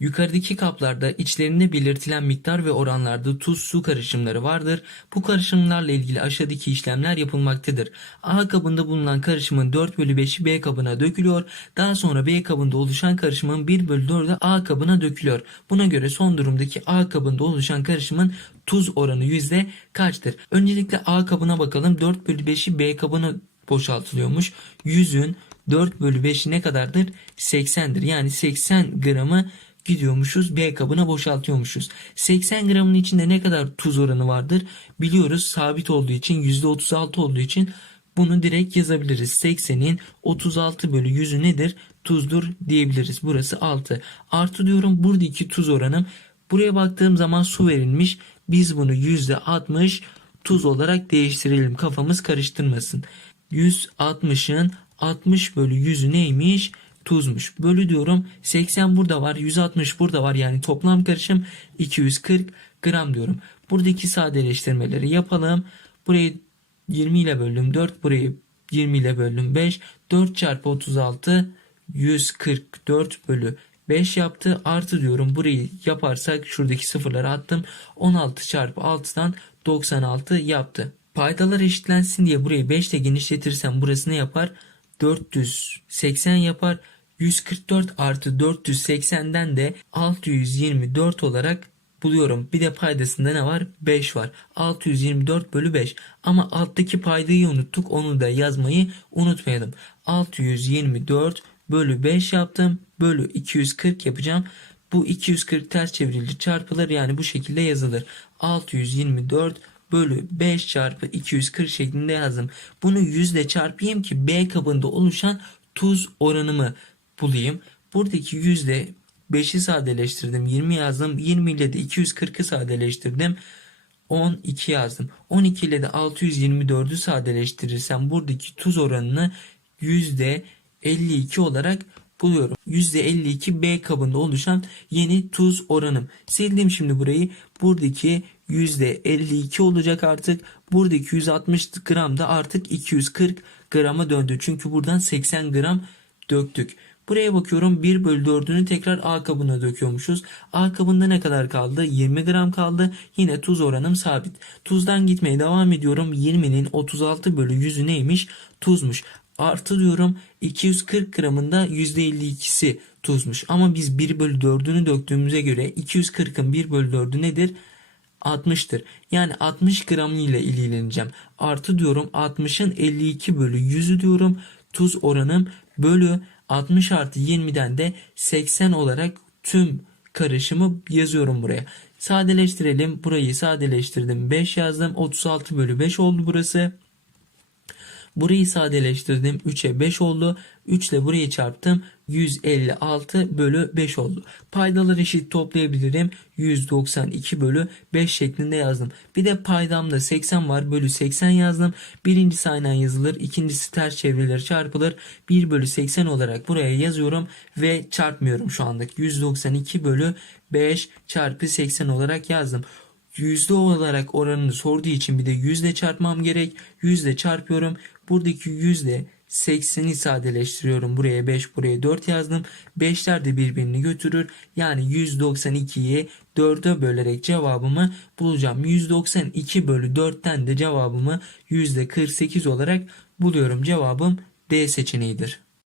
Yukarıdaki kaplarda içlerinde belirtilen miktar ve oranlarda tuz su karışımları vardır. Bu karışımlarla ilgili aşağıdaki işlemler yapılmaktadır. A kabında bulunan karışımın 4 bölü 5'i B kabına dökülüyor. Daha sonra B kabında oluşan karışımın 1 bölü 4'ü A kabına dökülüyor. Buna göre son durumdaki A kabında oluşan karışımın tuz oranı yüzde kaçtır? Öncelikle A kabına bakalım. 4 bölü 5'i B kabına boşaltılıyormuş. 100'ün 4 bölü 5'i ne kadardır? 80'dir. Yani 80 gramı gidiyormuşuz B kabına boşaltıyormuşuz. 80 gramın içinde ne kadar tuz oranı vardır? Biliyoruz sabit olduğu için %36 olduğu için bunu direkt yazabiliriz. 80'in 36 bölü 100'ü nedir? Tuzdur diyebiliriz. Burası 6. Artı diyorum buradaki tuz oranım. Buraya baktığım zaman su verilmiş. Biz bunu %60 tuz olarak değiştirelim. Kafamız karıştırmasın. 160'ın 60 bölü 100'ü neymiş? Tuzmuş. Bölü diyorum 80 burada var 160 burada var yani toplam karışım 240 gram diyorum. Buradaki sadeleştirmeleri yapalım. Burayı 20 ile böldüm 4 burayı 20 ile böldüm 5 4 çarpı 36 144 bölü 5 yaptı artı diyorum burayı yaparsak şuradaki sıfırları attım 16 çarpı 6'dan 96 yaptı. Paydalar eşitlensin diye burayı 5 ile genişletirsem burası ne yapar? 480 yapar. 144 artı 480'den de 624 olarak buluyorum. Bir de paydasında ne var? 5 var. 624 bölü 5. Ama alttaki paydayı unuttuk. Onu da yazmayı unutmayalım. 624 bölü 5 yaptım. Bölü 240 yapacağım. Bu 240 ters çevrilir çarpılır yani bu şekilde yazılır. 624 bölü 5 çarpı 240 şeklinde yazdım. Bunu yüzle çarpayım ki B kabında oluşan tuz oranımı bulayım. Buradaki yüzde 5'i sadeleştirdim. 20 yazdım. 20 ile de 240'ı sadeleştirdim. 12 yazdım. 12 ile de 624'ü sadeleştirirsem buradaki tuz oranını yüzde 52 olarak buluyorum. %52 B kabında oluşan yeni tuz oranım. Sildim şimdi burayı. Buradaki %52 olacak artık. Buradaki 160 gram da artık 240 grama döndü. Çünkü buradan 80 gram döktük. Buraya bakıyorum 1 bölü 4'ünü tekrar A kabına döküyormuşuz. A kabında ne kadar kaldı? 20 gram kaldı. Yine tuz oranım sabit. Tuzdan gitmeye devam ediyorum. 20'nin 36 bölü 100'ü neymiş? Tuzmuş. Artı diyorum 240 gramında %52'si tuzmuş. Ama biz 1 bölü 4'ünü döktüğümüze göre 240'ın 1 bölü 4'ü nedir? 60'tır. Yani 60 gram ile ilgileneceğim. Artı diyorum 60'ın 52 bölü 100'ü diyorum. Tuz oranım bölü 60 artı 20'den de 80 olarak tüm karışımı yazıyorum buraya. Sadeleştirelim. Burayı sadeleştirdim. 5 yazdım. 36 bölü 5 oldu burası. Burayı sadeleştirdim. 3'e 5 oldu. 3 ile burayı çarptım. 156 bölü 5 oldu. Paydalar eşit toplayabilirim. 192 bölü 5 şeklinde yazdım. Bir de paydamda 80 var. Bölü 80 yazdım. Birincisi aynen yazılır. ikincisi ters çevrilir çarpılır. 1 bölü 80 olarak buraya yazıyorum. Ve çarpmıyorum şu andaki. 192 bölü 5 çarpı 80 olarak yazdım yüzde olarak oranını sorduğu için bir de yüzde çarpmam gerek. Yüzde çarpıyorum. Buradaki yüzde 80'i sadeleştiriyorum. Buraya 5 buraya 4 yazdım. 5'ler de birbirini götürür. Yani 192'yi 4'e bölerek cevabımı bulacağım. 192 bölü 4'ten de cevabımı %48 olarak buluyorum. Cevabım D seçeneğidir.